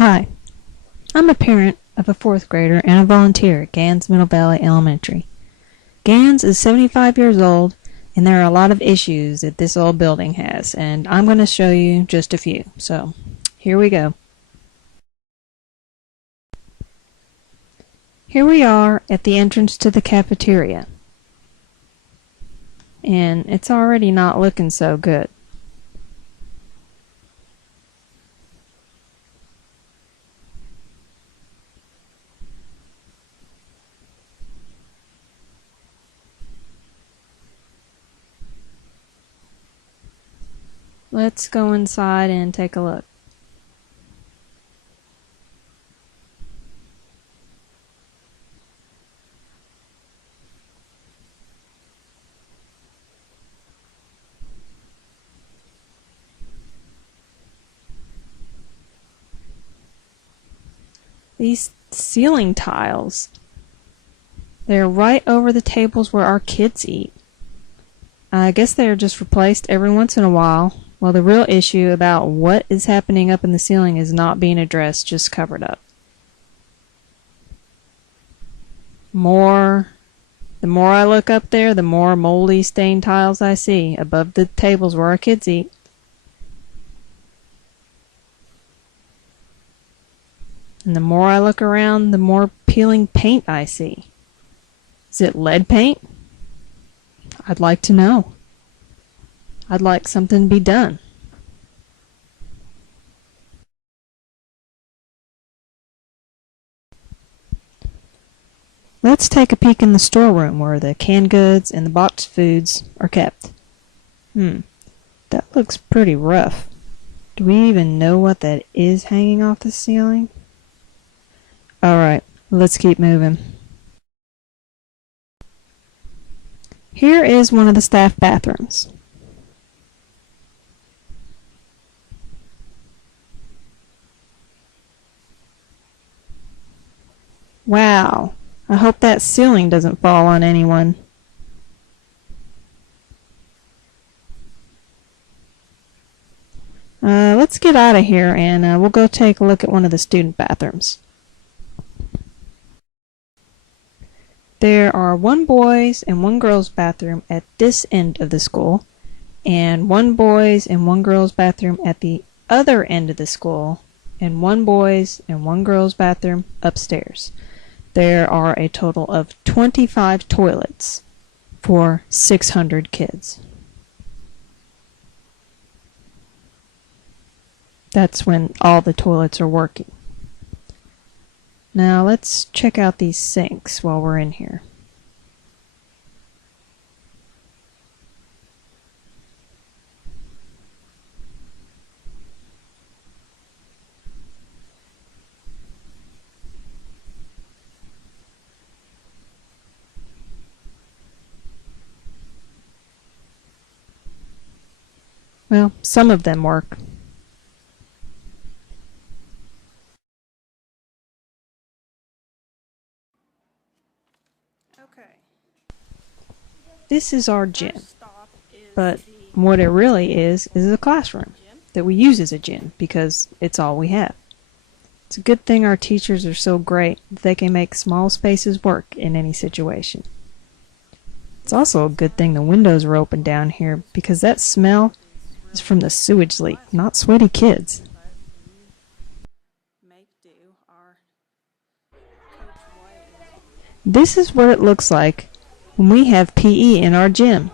Hi, I'm a parent of a 4th grader and a volunteer at Ganns Middle Valley Elementary. Ganns is 75 years old, and there are a lot of issues that this old building has, and I'm going to show you just a few. So, here we go. Here we are at the entrance to the cafeteria, and it's already not looking so good. Let's go inside and take a look. These ceiling tiles, they're right over the tables where our kids eat. I guess they're just replaced every once in a while. Well, the real issue about what is happening up in the ceiling is not being addressed, just covered up. The more I look up there, the more moldy stained tiles I see above the tables where our kids eat. And the more I look around, the more peeling paint I see. Is it lead paint? I'd like to know. I'd like something to be done. Let's take a peek in the storeroom where the canned goods and the boxed foods are kept. That looks pretty rough. Do we even know what that is hanging off the ceiling? Alright, let's keep moving. Here is one of the staff bathrooms. Wow, I hope that ceiling doesn't fall on anyone. Let's get out of here and we'll go take a look at one of the student bathrooms. There are one boys and one girls bathroom at this end of the school, and one boys and one girls bathroom at the other end of the school, and one boys and one girls bathroom upstairs. There are a total of 25 toilets for 600 kids. That's when all the toilets are working. Now let's check out these sinks while we're in here. Well, some of them work. This is our gym, but what it really is a classroom that we use as a gym because it's all we have. It's a good thing our teachers are so great that they can make small spaces work in any situation. It's also a good thing the windows are open down here because that smell is from the sewage leak, not sweaty kids. This is what it looks like when we have PE in our gym.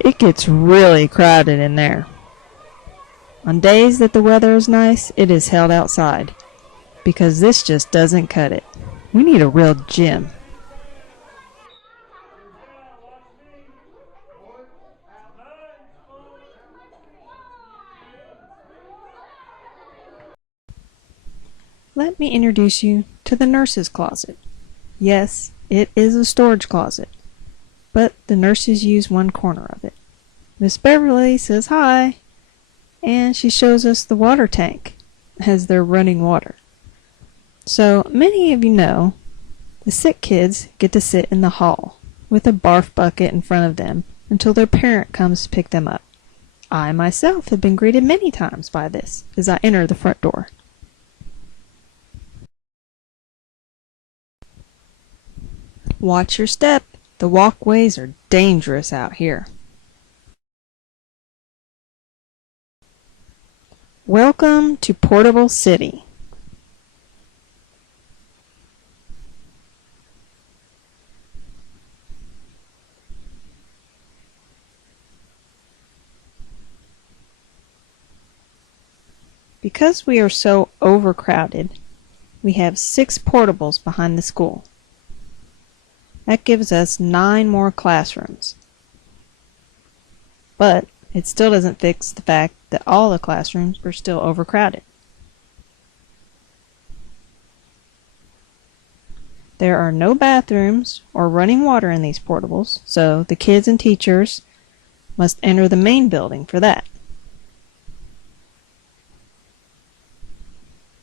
It gets really crowded in there. On days that the weather is nice, it is held outside because this just doesn't cut it. We need a real gym. Let me introduce you to the nurse's closet. Yes, it is a storage closet, but the nurses use one corner of it. Miss Beverly says hi, and she shows us the water tank as they're running water. So many of you know the sick kids get to sit in the hall with a barf bucket in front of them until their parent comes to pick them up. I myself have been greeted many times by this as I enter the front door. Watch your step. The walkways are dangerous out here. Welcome to Portable City. Because we are so overcrowded, we have 6 portables behind the school. That gives us 9 more classrooms. But it still doesn't fix the fact that all the classrooms are still overcrowded. There are no bathrooms or running water in these portables, so the kids and teachers must enter the main building for that.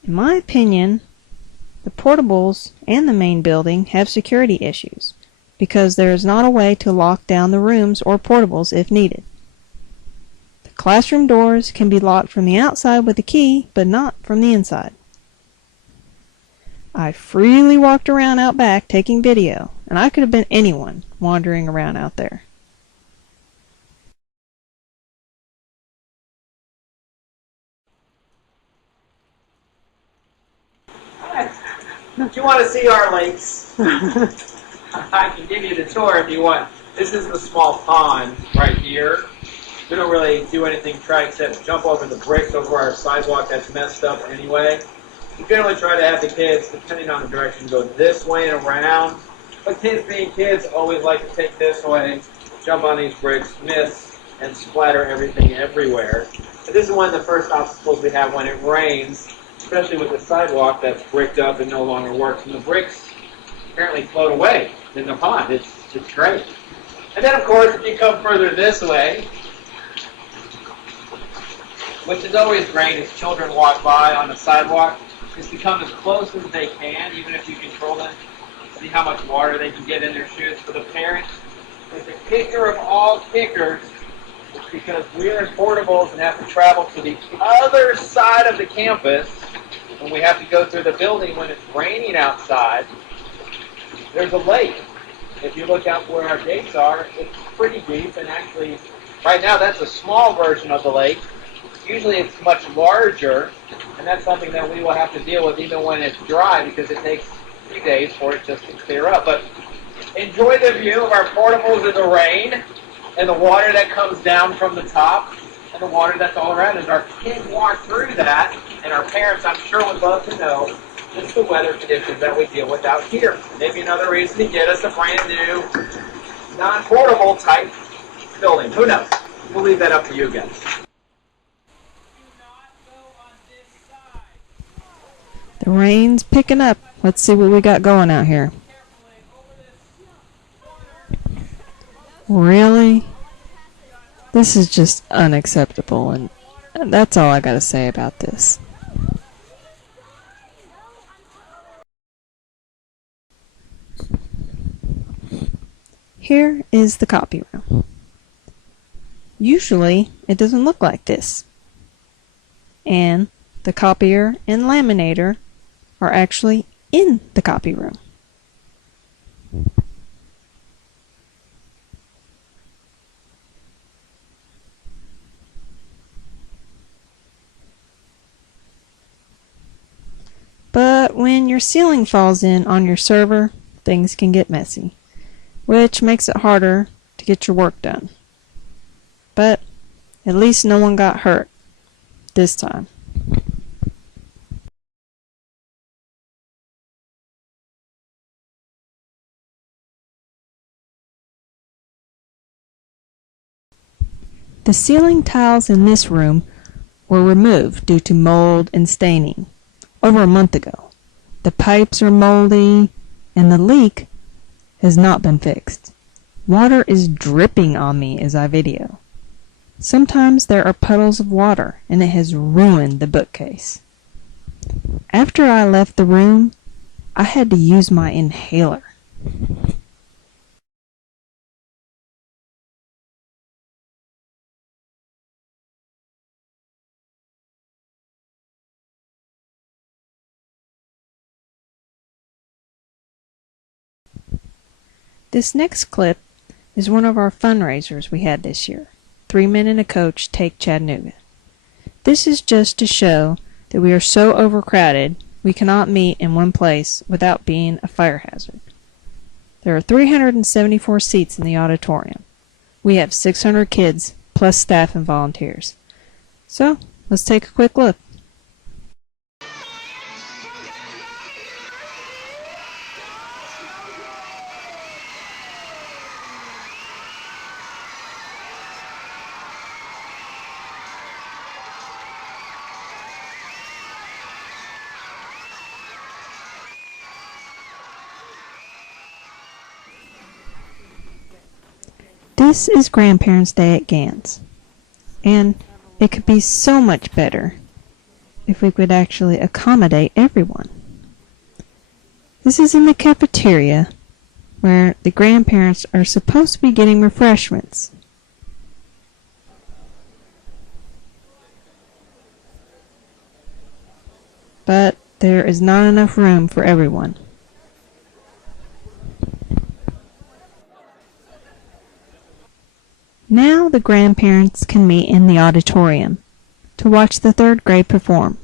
In my opinion, the portables and the main building have security issues because there is not a way to lock down the rooms or portables if needed. The classroom doors can be locked from the outside with a key, but not from the inside. I freely walked around out back taking video, and I could have been anyone wandering around out there. Do you want to see our lakes? I can give you the tour if you want. This is the small pond right here. We don't really do anything try except jump over the bricks over our sidewalk that's messed up anyway. We generally try to have the kids, depending on the direction, go this way and around. But kids being kids always like to take this way, jump on these bricks, miss, and splatter everything everywhere. But this is one of the first obstacles we have when it rains, especially with the sidewalk that's bricked up and no longer works. And the bricks apparently float away in the pond. It's great. And then, of course, if you come further this way, which is always great as children walk by on the sidewalk, is to come as close as they can, even if you control them, see how much water they can get in their shoes. For the parents, it's the kicker of all kickers, because we're in portables and have to travel to the other side of the campus, and we have to go through the building when it's raining outside. There's a lake. If you look out where our gates are, it's pretty deep, and actually, right now that's a small version of the lake. Usually it's much larger, and that's something that we will have to deal with even when it's dry, because it takes 3 days for it just to clear up. But enjoy the view of our portables in the rain, and the water that comes down from the top, and the water that's all around. As our kids walk through that, and our parents, I'm sure, would love to know just the weather conditions that we deal with out here. Maybe another reason to get us a brand new, non-portable type building. Who knows? We'll leave that up to you guys. The rain's picking up. Let's see what we got going out here. Really? This is just unacceptable, and that's all I gotta say about this. Here is the copy room. Usually, it doesn't look like this. And the copier and laminator are actually in the copy room. But when your ceiling falls in on your server, things can get messy, which makes it harder to get your work done. But at least no one got hurt this time. The ceiling tiles in this room were removed due to mold and staining over a month ago. The pipes are moldy, and the leak has not been fixed. Water is dripping on me as I video. Sometimes there are puddles of water, and it has ruined the bookcase. After I left the room, I had to use my inhaler. This next clip is one of our fundraisers we had this year. 3 Men and a Coach Take Chattanooga. This is just to show that we are so overcrowded we cannot meet in one place without being a fire hazard. There are 374 seats in the auditorium. We have 600 kids plus staff and volunteers. So, let's take a quick look. This is Grandparents' Day at Ganns, and it could be so much better if we could actually accommodate everyone. This is in the cafeteria where the grandparents are supposed to be getting refreshments. But there is not enough room for everyone. Now the grandparents can meet in the auditorium to watch the third grade perform.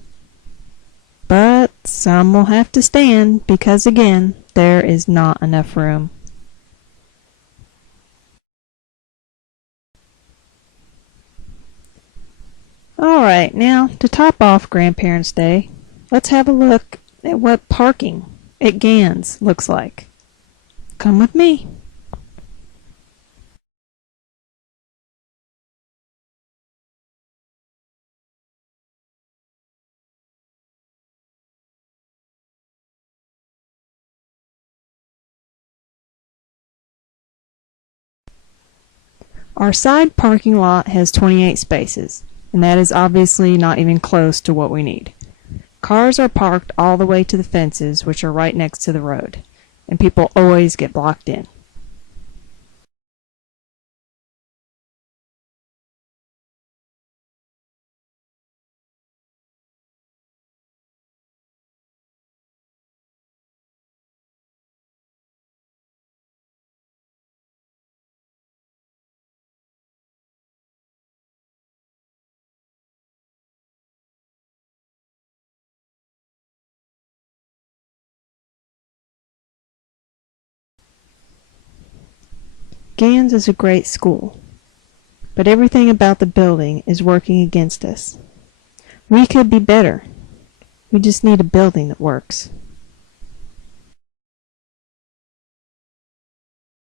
But some will have to stand because, again, there is not enough room. Alright, now to top off Grandparents' Day, let's have a look at what parking at Ganns looks like. Come with me. Our side parking lot has 28 spaces, and that is obviously not even close to what we need. Cars are parked all the way to the fences, which are right next to the road, and people always get blocked in. Ganns is a great school, but everything about the building is working against us. We could be better. We just need a building that works.